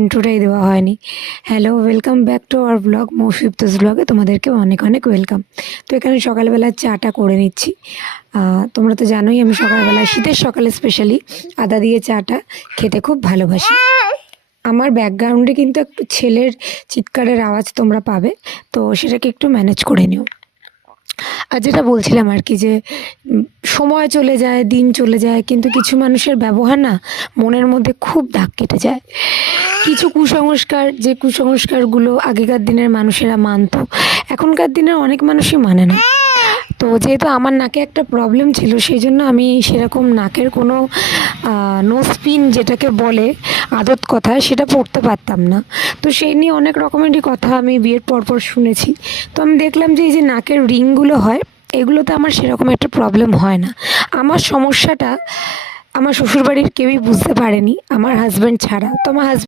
ইন্ট্রোটাই দেওয়া হয়নি। Hello, welcome back to our blog Mousumi ইফতেজ ব্লগে তোমাদেরকে অনেক অনেক ওয়েলকাম। তো এখানে সকালবেলা চাটা করে নিচ্ছি। তোমরা তো জানোই আমি সকালবেলা শীতের সকালে স্পেশালি আদা দিয়ে চাটা খেতে খুব ভালোবাসি। আমার ব্যাকগ্রাউন্ডে কিন্তু একটু ছেলের চিৎকারের আওয়াজ তোমরা পাবে, তো সেটাকে একটু ম্যানেজ করে নিও। আর যেটা বলছিলাম আর কি যে সময় চলে যায়, দিন চলে যায়, কিন্তু কিছু মানুষের ব্যবহার না মনের মধ্যে খুব দাগ কেটে যায়। কিছু কুসংস্কার, যে কুসংস্কারগুলো আগেকার দিনের মানুষেরা মানতো, এখনকার দিনের অনেক মানুষই মানে না। তো যেহেতু আমার নাকে একটা প্রবলেম ছিল, সেই জন্য আমি সেরকম নাকের কোনো নোজপিন যেটাকে বলে আদত কথা, সেটা পড়তে পারতাম না। তো সেই নিয়ে অনেক রকমেরই কথা আমি বিয়ের পরপর শুনেছি। তো আমি দেখলাম যে এই যে নাকের রিংগুলো হয়, এগুলোতে আমার সেরকম একটা প্রবলেম হয় না। আমার সমস্যাটা আমার শ্বশুরবাড়ির কেউই বুঝতে পারেনি, আমার হাজব্যান্ড ছাড়া। তো আমার